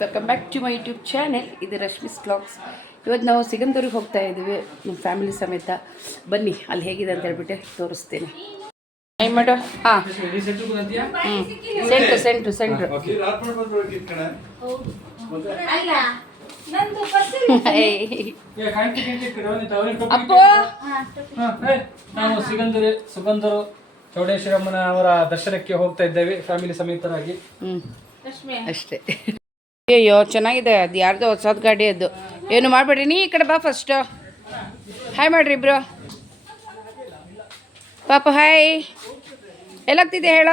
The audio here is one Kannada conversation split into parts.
Welcome back to my YouTube channel ಇದು ರಶ್ಮಿಸ್ ಬ್ಲಾಗ್ಸ್ ಇವತ್ತು ನಾವು ಸಿಗಂದೂರಿಗೆ ಹೋಗ್ತಾ ಇದ್ದೀವಿ. ನಮ್ಮ ಫ್ಯಾಮಿಲಿ ಸಮೇತ. ಬನ್ನಿ ಅಲ್ಲಿ ಹೇಗಿದೆ ಅಂತ ಹೇಳ್ಬಿಟ್ಟು ತೋರಿಸ್ತೀನಿ. ಏನ್ ಮಾಡು ಹಾಂ. ಹ್ಞೂ ಸೆಂಟ್ರು ಸೆಂಟ್ರು ಸೆಂಟ್ರು ಅಪ್ಪು! ನಾವು ಸಿಗಂದೂರು ಸುಗಂಧರು ಚೌಡೇಶ್ವರಮ್ಮನ ಅವರ ದರ್ಶನಕ್ಕೆ ಹೋಗ್ತಾ ಇದ್ದೇವೆ ಫ್ಯಾಮಿಲಿ ಸಮೇತರಾಗಿ. ಹ್ಞೂ ಅಷ್ಟೇ. ಅಯ್ಯೋ ಚೆನ್ನಾಗಿದೆ. ಅದು ಯಾರ್ದೋ ಹೊಸದು ಗಾಡಿ ಅದು. ಏನು ಮಾಡಬೇಡ್ರಿ ನೀ ಈ ಕಡೆ ಬಾ ಫಸ್ಟು ಹಾಯ್ ಮಾಡ್ರಿ ಇಬ್ರು. ಪಾಪ ಹಾಯ್ ಎಲ್ಲೋಗ್ತಿದ್ಯಾ ಹೇಳ?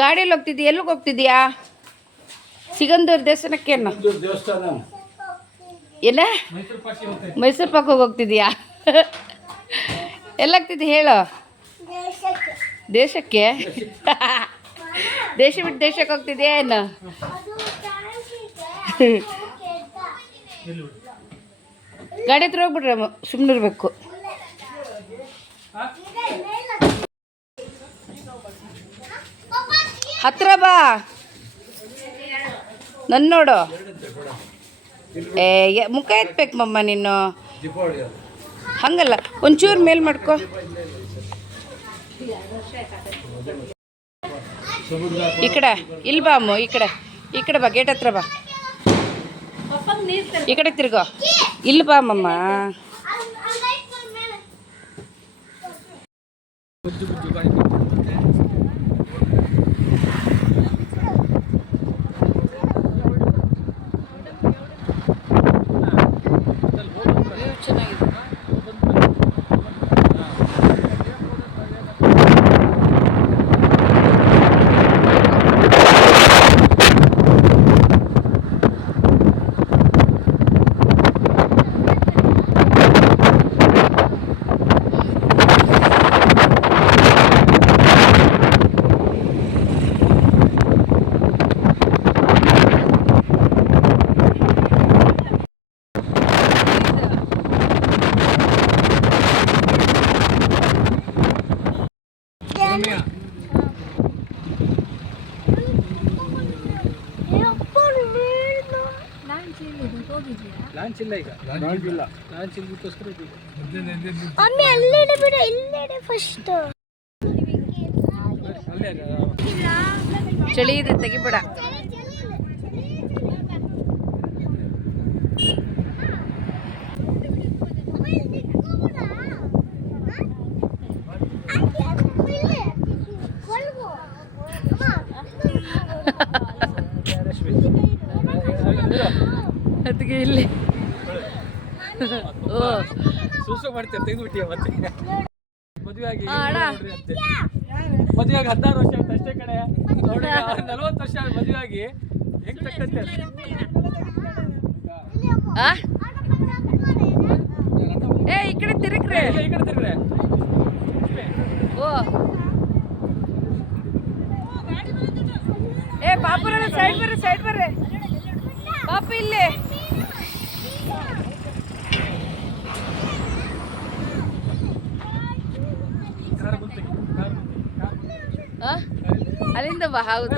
ಗಾಡಿಯಲ್ಲಿ ಹೋಗ್ತಿದ್ಯಾ? ಎಲ್ಲಿಗೆ ಹೋಗ್ತಿದ್ಯಾ? ಸಿಗಂದೂರು ದೇವಸ್ಥಾನಕ್ಕೆ ಏನು? ದೇವಸ್ಥಾನ. ಎಲ್ಲ? ಮೈಸೂರು ಪಾಕೋಗಿ ಹೋಗ್ತಿದ್ಯಾ? ಎಲ್ಲೋಗ್ತಿದ್ಯಾ ಹೇಳು? ದೇಶಕ್ಕೆ. ದೇಶ ಬಿಟ್ಟು ದೇಶಕ್ಕೆ ಹೋಗ್ತಿದ್ಯಾ ಏನು? ಗಾಡಿ ಹತ್ರ ಹೋಗ್ಬಿಟ್ರೆ ಸುಮ್ಮನೆ ಇರಬೇಕು. ಹತ್ರ ಬಾ. ನನ್ನ ನೋಡು. ಏ ಮುಖ ಎತ್ಬೇಕು ಮಮ್ಮ ನೀನು. ಹಂಗಲ್ಲ, ಒಂಚೂರು ಮೇಲ್ ಮಾಡ್ಕೊ. ಈ ಕಡೆ, ಇಲ್ಲಿ ಬಾ ಅಮ್ಮ, ಈ ಕಡೆ. ಈ ಕಡೆ ಬಾ, ಗೇಟ್ ಹತ್ರ ಬಾ. ಈ ಕಡೆ ತಿರ್ಗೋ ಇಲ್ಲಿ ಬಾ ಮಮ್ಮ ಲಾಂಚ್ ಇಲ್ಲ ಈಗ. ಲಾಂಚ್ ಇಲ್ಲ. ಲಾಂಚ್ ಇಲ್ಲದಕ್ಕೋಸ್ಕರ ಮಮ್ಮಿ ಅಲ್ಲಿಡೆ ಬಿಡ ಇಲ್ಲಿಡೆ ಫಸ್ಟ್ ಅಲ್ಲೇ ಚಳಿ ಇದೆ ತೆಗಿಬೇಡ ಅದಕ್ಕೆ ಇಲ್ಲಿ ಓ ಸೂಸು ಮಾಡ್ತೀರ ತೆಗೆದುಬಿಟ್ಟಿಯ ಮತ್ತೆ? ಮದುವೆ ಆಗಿ ಆ, ಅಣ್ಣ. ನೋಡ್ರಿ ಅಂತೆ. ಮದುವೆ ಆಗಿ ಹದಿನಾರು ವರ್ಷ ಆಯ್ತು ಅಷ್ಟೇ ಕಡೆ ನಲ್ವತ್ತು ವರ್ಷ ಮದುವೆ ಆಗಿ ಹೆಂಗ್ ತಕ್ಕಂತೆ? ಏ ಈ ಕಡೆ ತಿರುಗ್ರೆ. ಈ ಕಡೆ ತಿರುಗ್ರೆ. ಓ. ಏ ಪಾಪುರ ಸೈಡ್ ಬರ್ರಿ ಸೈಡ್ ಬರ್ರಿ. ಪಾಪು ಇಲ್ಲಿ ಕಾರ್ ಬಂತು ಕಾರ್ ಬಂತು ಕಾರ್ ಬಂತು. ಆ? ಅಲ್ಲಿಂದ ಬಾ ಹೌದು ಏ, ಬರ್ರಿ ಅಮ್ಮ ಬಿಡು. ಬರ್ರಿ. ಹೋಗಿಲ್ಲ ಆ? ಎಲ್ಲದಕ್ಕೆ ಚಿತ್ತೆ ಫೋಟೋ ಈ ಕಡೆ ಬರ್ರಿ, ಈ ಕಡೆ ಬರ್ರಿ, ಆ ಬಾ ಹೌದು.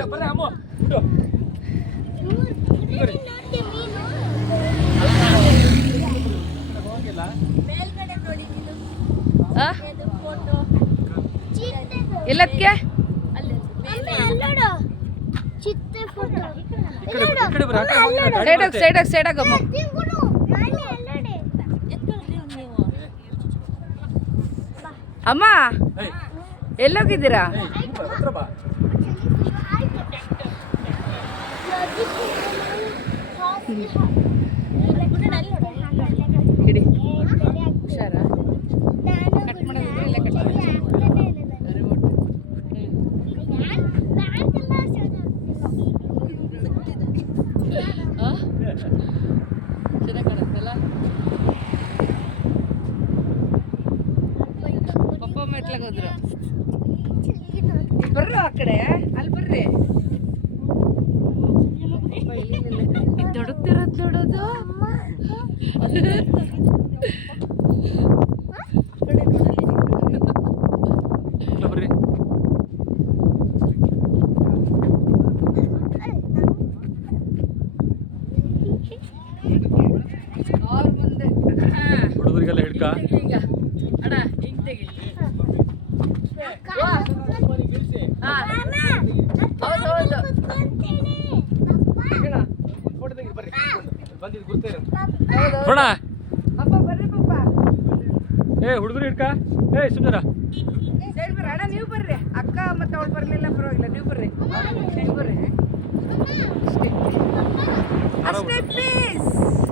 ಎಲ್ಲದಕ್ಕೆ? ಸೈಡಾಗ. ಸೈಡಾಗ ಸೈಡಾಗಮ್ಮ ಅಮ್ಮ. ಎಲ್ಲೋಗಿದ್ದೀರಾ ಏಯ್, ಹಿಂಗ್ ಬಾ, ಹತ್ರ ಬಾ. ಹಿಡಿ ಹುಷಾರ ಕಟ್ ಕಟ್ ಚೆನ್ನಾಗಿ ಕಾಣುತ್ತಲ್ಲ ಪಪ್ಪ ಮೆಟ್ಲಾಗ ಹೋದ್ರು ಆ ಕಡೆ ಅಲ್ಲಿ ಬರ್ರಿ ದೊಡಕ್ತಿರೋದು ನೋಡೋದು? ನೋಡ ಏ ಹುಡುಗರು ಇಡ್ಕ ಏ ಬರ್ರಿ ಅಣ್ಣ ನೀವು ಬರ್ರಿ. ಅಕ್ಕ ಮತ್ತೆ ಅವಳು ಬರಲಿಲ್ಲ ಪರವಾಗಿಲ್ಲ ನೀವು ಬರ್ರಿ. ನೀವು ಬರ್ರಿ ಅಷ್ಟೇ ಪ್ಲೀಸ್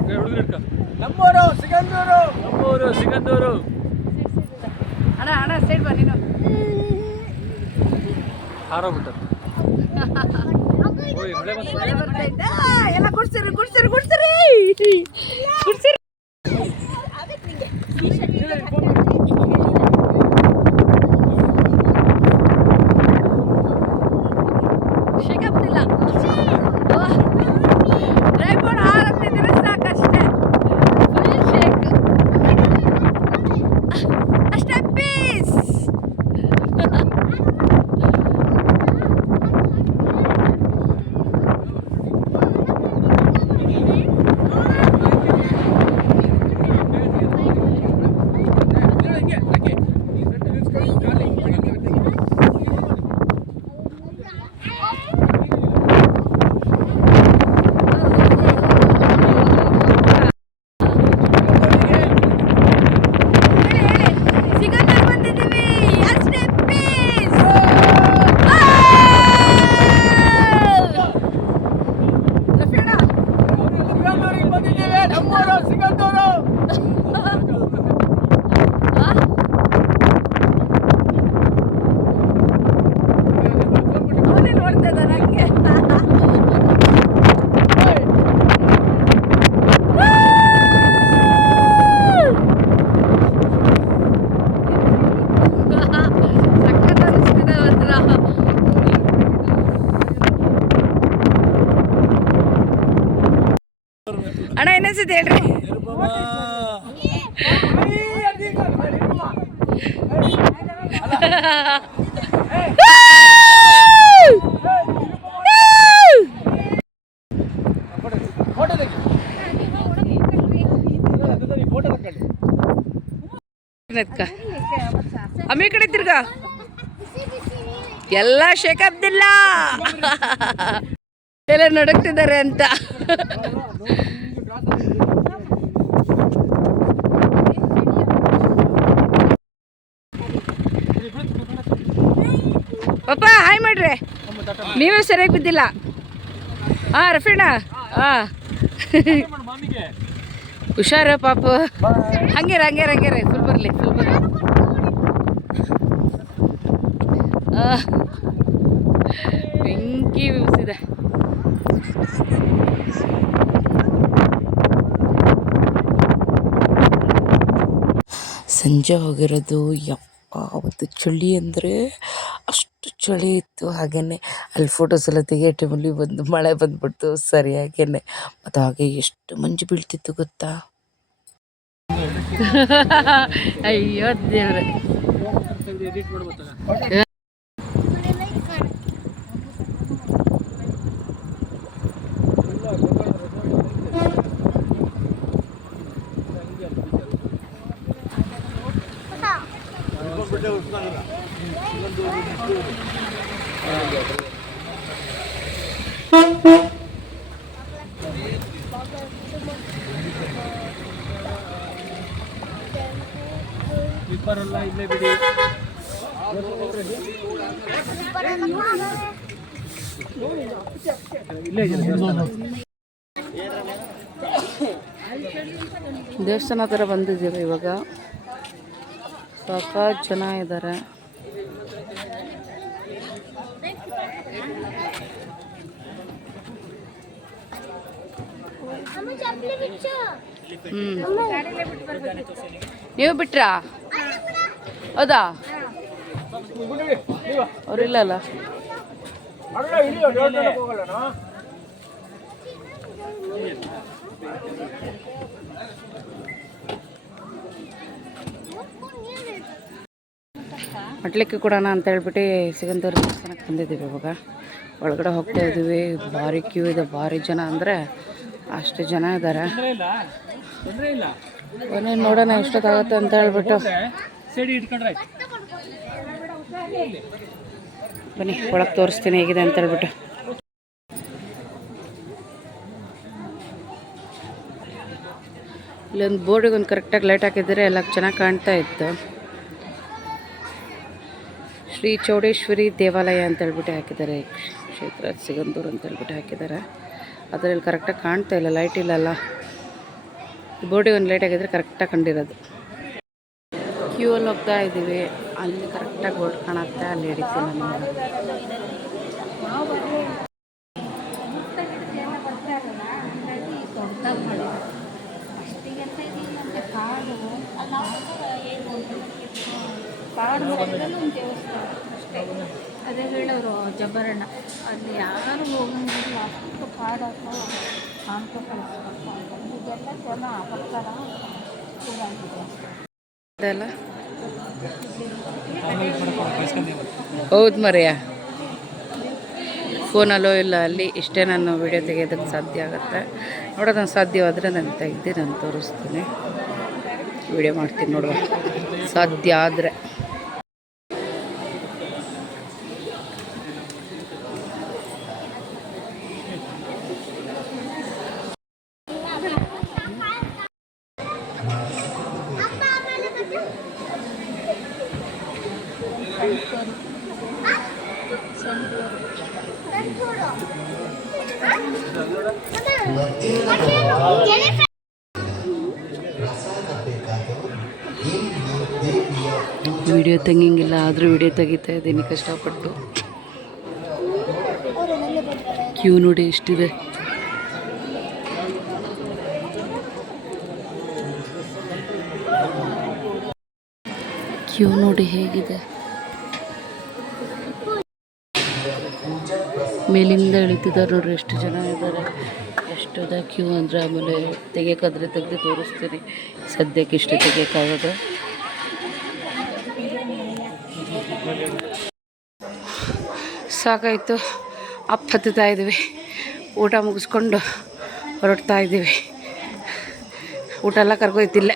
ಏ ಹುಡುಗರು ಇಡ್ಕ ನಮ್ಮೂರು ಸಿಗಂದೂರು. ನಮ್ಮೂರು ಸಿಗಂದೂರು. ಅಣ್ಣ ಅಣ್ಣ ಸೈಡ್ ಬಾ ನೀನು. ಹಾರೋಗ್ಬಿಟ್ಟು ಓಯ್ ಮಳೆ ಬಂತು ಮಳೆ ಬರ್ತಾ ಇದ್ದ ಎಲ್ಲ ಗುಡ್ಸಿರಿ ಗುಡ್ಸಿರಿ ಗುಡ್ಸಿರಿ ಗುಡ್ಸಿರಿ ಸಿಗಪ್ತಿಲ್ಲ ಡ್ರೈವರ್ ಹಾರಾಗ್ತಿದ್ರೆ ಸಾಕಷ್ಟೇ ಫುಲ್ ಶೇಕ್ ಅಷ್ಟೇ ಪೀಸ್ ಸಿಗಂದೂರ್ ಬಂದಿದ್ದೀವಿ ಅಷ್ಟೇ ಪೀಸ್ ಸಿಗಂದೂರಿಗೆ ಬಂದಿದ್ದೇವೆ ನಮ್ಮೂರು ಸಿಗಂದೂರು ನೋಡ್ತಾ ಇದ್ದಾರೆ ಹಂಗೆ ಸಖತ್ ಅನಿಸ್ತಿದೆ ಮಾತ್ರ ಅಣ್ಣ ಇನ್ನೊಂದ್ಸತಿ ಹೇಳ್ರಿ ಫೋಟೋ ತೆಗಿ ಫೋಟೋ ತಗೊಳ್ಳಿ ಅದ್ಕ ಅಮ್ಮಿ ಕಡೆ ತಿರ್ಗ. ಎಲ್ಲ ಶೇಖ್ ಎಲ್ಲ ನಡಕ್ತಿದ್ದಾರೆ ಅಂತ. ಪಪ್ಪ ಹಾಯ್ ಮಾಡ್ರಿ. ನೀವೇ ಸರಿಯಾಗಿ ಬಿದ್ದಿಲ್ಲ? ಹಾ ರಫೀಣ ಹಾ. ಹುಷಾರ ಪಾಪ. ಹಂಗೇರ ಹಂಗೇರ ಹಂಗೇರ ಫುಲ್ ಬರಲಿ ಫುಲ್ ಬರಲಿ. ಬೆಂಕಿ ಇದೆ ಸಂಜೆ ಹೋಗಿರೋದು ಯಪ್ಪ ಅವತ್ತು ಚಳಿ ಅಂದರೆ ಅಷ್ಟು ಚಳಿ ಇತ್ತು. ಹಾಗೆಯೇ ಅಲ್ಲಿ ಫೋಟೋಸ್ ಎಲ್ಲ ತೆಗೆಯೋ ಟೈಮಲ್ಲಿ ಒಂದು ಮಳೆ ಬಂದ್ಬಿಡ್ತು ಸರಿಯಾಗೇನೆ. ಮತ್ತು ಹಾಗೆ ಎಷ್ಟು ಮಂಜು ಬೀಳ್ತಿತ್ತು ಗೊತ್ತಾ? ಅಯ್ಯೋ ದೇವ್ರೆ. ಇಬ್ಬರಲ್ಲ ಇಲ್ಲೇ ಬಿಡಿ. ದೇವಸ್ಥಾನ ಹತ್ರ ಬಂದಿದ್ದೀವಿ ಇವಾಗ ಸಾಕಾ ಜನ ಇದ್ದಾರೆ ನೀವು ಬಿಟ್ರಾ? ಹೌದಾ? ಹೋಗಲ್ಲ ಮಟ್ಲಿಕ್ಕೆ ಕೊಡೋಣ ಅಂತ ಹೇಳ್ಬಿಟ್ಟು ಸಿಗಂದೂರು ದೇವಸ್ಥಾನಕ್ಕೆ ಬಂದಿದ್ದೀವಿ ಇವಾಗ. ಒಳಗಡೆ ಹೋಗ್ತಾ ಇದ್ದೀವಿ. ಭಾರಿ ಕ್ಯೂ ಇದೆ. ಭಾರಿ ಜನ ಅಂದರೆ ಅಷ್ಟು ಜನ ಇದ್ದಾರೆ. ಬನ್ನಿ ನೋಡೋಣ ಎಷ್ಟೊತ್ತಾಗುತ್ತೆ ಅಂತ ಹೇಳ್ಬಿಟ್ಟು. ಬನ್ನಿ ಒಳಗೆ ತೋರಿಸ್ತೀನಿ ಹೇಗಿದೆ ಅಂತ ಹೇಳ್ಬಿಟ್ಟು. ಇಲ್ಲೊಂದು ಬೋರ್ಡಿಗೆ ಒಂದು ಕರೆಕ್ಟಾಗಿ ಲೈಟ್ ಹಾಕಿದರೆ ಎಲ್ಲ ಚೆನ್ನಾಗಿ ಕಾಣ್ತಾ ಇತ್ತು. ಶ್ರೀ ಚೌಡೇಶ್ವರಿ ದೇವಾಲಯ ಅಂತ ಹೇಳ್ಬಿಟ್ಟು ಹಾಕಿದ್ದಾರೆ. ಕ್ಷೇತ್ರ ಸಿಗಂದೂರು ಅಂತ ಹೇಳ್ಬಿಟ್ಟು ಹಾಕಿದ್ದಾರೆ. ಅದರಲ್ಲಿ ಕರೆಕ್ಟಾಗಿ ಕಾಣ್ತಾ ಇಲ್ಲ ಲೈಟ್ ಇಲ್ಲಲ್ಲ. ಬೋರ್ಡಿಗೆ ಒಂದು ಲೈಟ್ ಆಗಿದ್ರೆ ಕರೆಕ್ಟಾಗಿ ಕಂಡಿರೋದು. ಕ್ಯೂ ಅಲ್ಲಿ ಹೋಗ್ತಾ ಇದ್ದೀವಿ. ಅಲ್ಲಿ ಕರೆಕ್ಟಾಗಿ ಬೋರ್ಡ್ ಕಾಣುತ್ತೆ, ಅಲ್ಲಿ ಹಿಡಿತೀನಿ ನಾನು. ಕಾಡು ಒಂದು ದೇವಸ್ಥಾನ ಅಷ್ಟೇ. ಅದೇ ಹೇಳೋರು ಜಬ್ಬರಣ್ಣ ಅಲ್ಲಿ ಯಾರು ಹೋಗಂಗಿಲ್ಲ ಅಷ್ಟು ಕಾಡಪ್ಪ ಅಂತ ಇದೆಲ್ಲ ಜನ ಅಪಕಾರ ಅದೆಲ್ಲ? ಹೌದು ಮರೆಯ. ಫೋನಲ್ಲೋ ಇಲ್ಲ ಅಲ್ಲಿ ಇಷ್ಟೇ ನಾನು ವಿಡಿಯೋ ತೆಗೆಯೋದಕ್ಕೆ ಸಾಧ್ಯ ಆಗುತ್ತೆ. ನೋಡೋದು ಸಾಧ್ಯವಾದರೆ ನಾನು ತೆಗ್ದು ನಾನು ತೋರಿಸ್ತೀನಿ. ವಿಡಿಯೋ ಮಾಡ್ತೀನಿ ನೋಡುವ. ಸಾಧ್ಯ ಆದರೆ. ವಿಡಿಯೋ ತೆಗಿಯಂಗಿಲ್ಲ ಆದರೂ ವಿಡಿಯೋ ತೆಗಿತಾ ಇದ್ದೀನಿ ಕಷ್ಟಪಟ್ಟು. ಕ್ಯೂ ನೋಡಿ ಎಷ್ಟಿದೆ. ಕ್ಯೂ ನೋಡಿ ಹೇಗಿದೆ. ಮೇಲಿಂದ ಇಳಿತಿದ್ದಾರೆ ನೋಡ್ರಿ, ಎಷ್ಟು ಜನ ಇದ್ದಾರೆ. ಎಷ್ಟು ಕ್ಯೂ ಅಂದರೆ ಆಮೇಲೆ ತೆಗಿಯೋಕ್ಕಾದ್ರೆ ತೆಗೆದು ತೋರಿಸ್ತೀನಿ. ಸದ್ಯಕ್ಕೆ ಇಷ್ಟು ತೆಗಿಯೋಕ್ಕಾಗೋದು. ಸಾಕಾಯಿತು. ಅಪ್ ಹತ್ತುತ್ತಾ ಇದ್ದೀವಿ. ಊಟ ಮುಗಿಸ್ಕೊಂಡು ಹೊರಡ್ತಾ ಇದ್ದೀವಿ. ಊಟ ಎಲ್ಲ ಕರ್ಕೊಯ್ತಿಲ್ಲ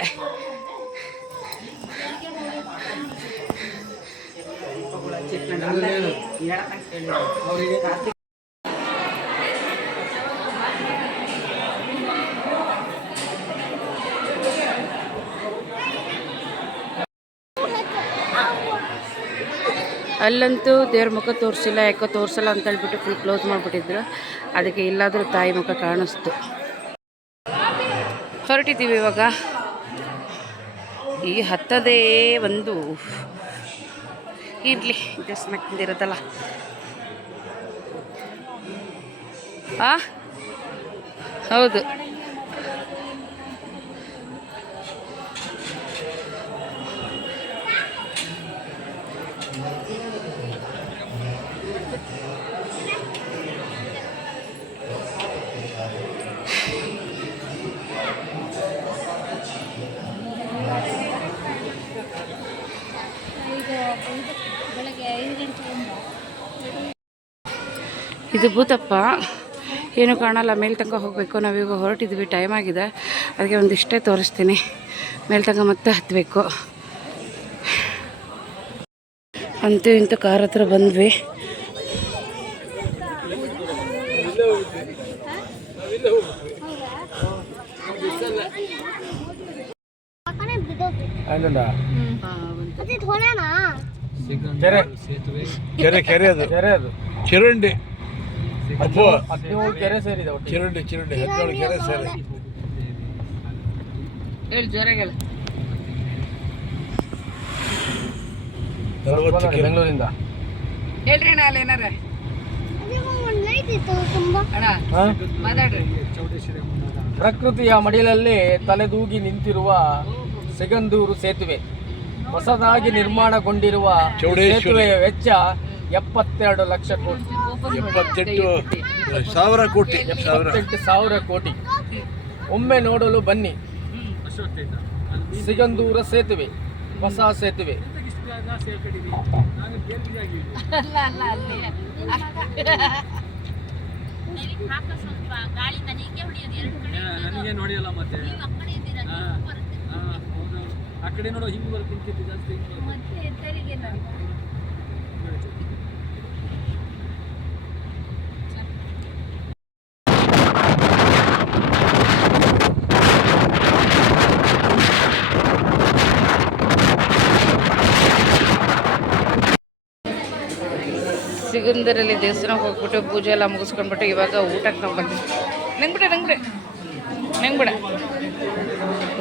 ಅಲ್ಲಂತೂ ದೇವ್ರ ಮುಖ ತೋರಿಸಿಲ್ಲ, ಯಾಕೋ ತೋರಿಸಲ್ಲ ಅಂತ ಹೇಳ್ಬಿಟ್ಟು ಫುಲ್ ಕ್ಲೋಸ್ ಮಾಡಿಬಿಟ್ಟಿದ್ರು. ಅದಕ್ಕೆ ಇಲ್ಲಾದರೂ ತಾಯಿ ಮುಖ ಕಾಣಿಸ್ತು. ಹೊರಟಿದ್ದೀವಿ ಇವಾಗ. ಈ ಹತ್ತದೇ ಒಂದು. ಇರಲಿ ಜಸ್ಟ್ ಮಕ್ಕಿದಿರುತ್ತಲ್ಲ ಆ? ಹೌದು. ಇದು ಭೂತಪ್ಪ. ಏನು ಕಾಣಲ್ಲ ಮೇಲ್ ತನಕ ಹೋಗಬೇಕು. ನಾವೀಗ ಹೊರಟಿದ್ವಿ ಟೈಮ್ ಆಗಿದೆ. ಅದಕ್ಕೆ ಒಂದಿಷ್ಟೇ ತೋರಿಸ್ತೀನಿ. ಮೇಲ್ ತನಕ ಮತ್ತೆ ಹತ್ತಬೇಕು ಅಂತೂ ಇಂತೂ ಕಾರ್ ಹತ್ರ ಬಂದ್ವಿ. ಕೆರೆ ಅದು. ಕೆರೆ ಅದು. ಚರಂಡಿ. ಹದಿನೇಳು ಕೆರೆ ಸೇರಿದೆ ಒಟ್ಟಿಗೆ. ಚರಂಡಿ ಚರಂಡಿ ಹದಿನೇಳು ಕೆರೆ ಸೇರಿ ಹೇಳಿ ಜ್ವರ ಹೇಳಿ ನಲವತ್ತು ಕೆರೆ ಬೆಂಗಳೂರಿಂದ. ಹೇಳ್ರಿ ಅಣ್ಣ ಅಲ್ಲಿ ಏನಾರ? ಒಂದು ಲೈಟ್ ಇತ್ತು ತುಂಬಾ. ಅಣ್ಣ ಹಾ? ಮಾತಾಡ್ರಿ. ಪ್ರಕೃತಿಯ ಮಡಿಲಲ್ಲಿ ತಲೆದೂಗಿ ನಿಂತಿರುವ ಸಿಗಂದೂರು ಸೇತುವೆ. ಹೊಸದಾಗಿ ನಿರ್ಮಾಣಗೊಂಡಿರುವ ಚೌಡೇಶ್ವರಿ. ಸೇತುವೆಯ ವೆಚ್ಚ ಎಪ್ಪತ್ತೆರಡು ಲಕ್ಷ ಕೋಟಿ. ಎಪ್ಪತ್ತೆಂಟು ಸಾವಿರ ಕೋಟಿ. ಸಾವಿರ. ಎಪ್ಪತ್ತೆಂಟು ಸಾವಿರ ಕೋಟಿ. ಒಮ್ಮೆ ನೋಡಲು ಬನ್ನಿ. ಸಿಗಂದೂರ ಸೇತುವೆ ಹೊಸ ಸೇತುವೆ. ಆ ಕಡೆ ನೋಡೋ ಹಿಂಗೆ ಬರ್ತೀನಿ ಜಾಸ್ತಿ ಸಿಗಂದರಲ್ಲಿ ದೇವಸ್ಥಾನಕ್ಕೆ ಹೋಗ್ಬಿಟ್ಟು ಪೂಜೆ ಎಲ್ಲ ಮುಗಿಸ್ಕೊಂಡ್ಬಿಟ್ಟು ಇವಾಗ ಊಟಕ್ಕೆ ನಾವು ಬಂದ್ವಿ. ನಂಗೆ ಬಿಡ ನಂಗೆ ನಂಗೆ ಬಿಡ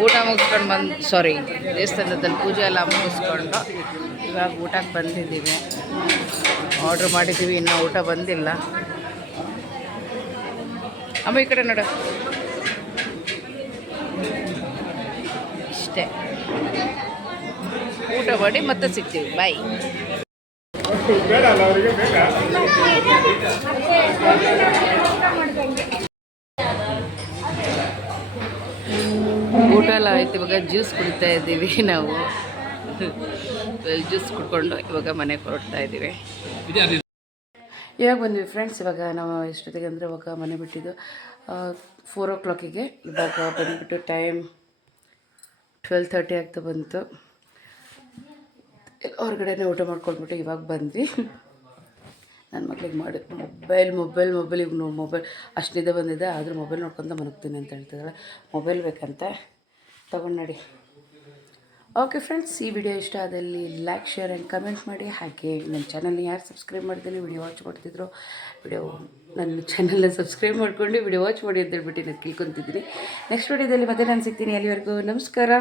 ಊಟ ಮುಗಿಸ್ಕೊಂಡು ಬಂದು ಸಾರಿ ದೇವಸ್ಥಾನದಲ್ಲಿ ಪೂಜೆ ಎಲ್ಲ ಮುಗಿಸ್ಕೊಂಡು ಇವಾಗ ಊಟಕ್ಕೆ ಬಂದಿದ್ದೀವಿ. ಆರ್ಡ್ರ್ ಮಾಡಿದ್ದೀವಿ, ಇನ್ನೂ ಊಟ ಬಂದಿಲ್ಲ. ಅಮ್ಮ, ಈ ಕಡೆ ನೋಡು. ಇಷ್ಟೇ. ಊಟ ಮಾಡಿ ಮತ್ತೆ ಸಿಗ್ತೀವಿ. ಬಾಯ್ ಊಟ ಎಲ್ಲ ಆಯ್ತು, ಇವಾಗ ಜ್ಯೂಸ್ ಕುಡಿತಾ ಇದ್ದೀವಿ ನಾವು. ಜ್ಯೂಸ್ ಕುಡ್ಕೊಂಡು ಇವಾಗ ಮನೆಗೆ ಹೊರಡ್ತಾ ಇದ್ದೀವಿ. ಇವಾಗ ಬಂದ್ವಿ ಫ್ರೆಂಡ್ಸ್ ಇವಾಗ ನಾವು ಎಷ್ಟೊತ್ತಿಗೆ ಅಂದರೆ ಇವಾಗ ಮನೆ ಬಿಟ್ಟಿದ್ದು ಫೋರ್ ಓ ಕ್ಲಾಕಿಗೆ ಇವಾಗ ಬಂದುಬಿಟ್ಟು ಟೈಮ್ ಟ್ವೆಲ್ ತರ್ಟಿ ಆಗ್ತಾ ಬಂತು. ಹೊರಗಡೆನೇ ಊಟ ಮಾಡ್ಕೊಂಡ್ಬಿಟ್ಟು ಇವಾಗ ಬಂದ್ವಿ. ನನ್ನ ಮಕ್ಳಿಗೆ ಮಾಡಿ, ಮೊಬೈಲ್ ಮೊಬೈಲ್ ಮೊಬೈಲ್, ಇವ್ನು ಮೊಬೈಲ್, ಅಷ್ಟಿದೆ ಬಂದಿದೆ, ಆದರೂ ಮೊಬೈಲ್ ನೋಡ್ಕೊಂತ ಮನಗ್ತೀನಿ ಅಂತ ಹೇಳ್ತಿದ್ದಾಳೆ ಮೊಬೈಲ್ ಬೇಕಂತೆ? ತೊಗೊಂಡು ನಡಿ. ಓಕೆ ಫ್ರೆಂಡ್ಸ್ ಈ ವಿಡಿಯೋ ಇಷ್ಟ ಆದಲ್ಲಿ ಲೈಕ್ ಶೇರ್ ಆ್ಯಂಡ್ ಕಮೆಂಟ್ ಮಾಡಿ. ಹಾಗೆ ನನ್ನ ಚಾನಲ್ನ ಯಾರು ಸಬ್ಸ್ಕ್ರೈಬ್ ಮಾಡ್ತೀನಿ ವಿಡಿಯೋ ವಾಚ್ ಮಾಡ್ತಿದ್ರು? ವಿಡಿಯೋ ನನ್ನ ಚಾನಲ್ನ ಸಬ್ಸ್ಕ್ರೈಬ್ ಮಾಡ್ಕೊಂಡು ವಿಡಿಯೋ ವಾಚ್ ಮಾಡಿ ಅಂತ ಹೇಳ್ಬಿಟ್ಟು ನಾನು ಕೇಳ್ಕೊತಿದ್ದೀನಿ. ನೆಕ್ಸ್ಟ್ ವಿಡಿಯೋದಲ್ಲಿ ಮತ್ತೆ ನಾನು ಸಿಗ್ತೀನಿ. ಅಲ್ಲಿವರೆಗೂ ನಮಸ್ಕಾರ.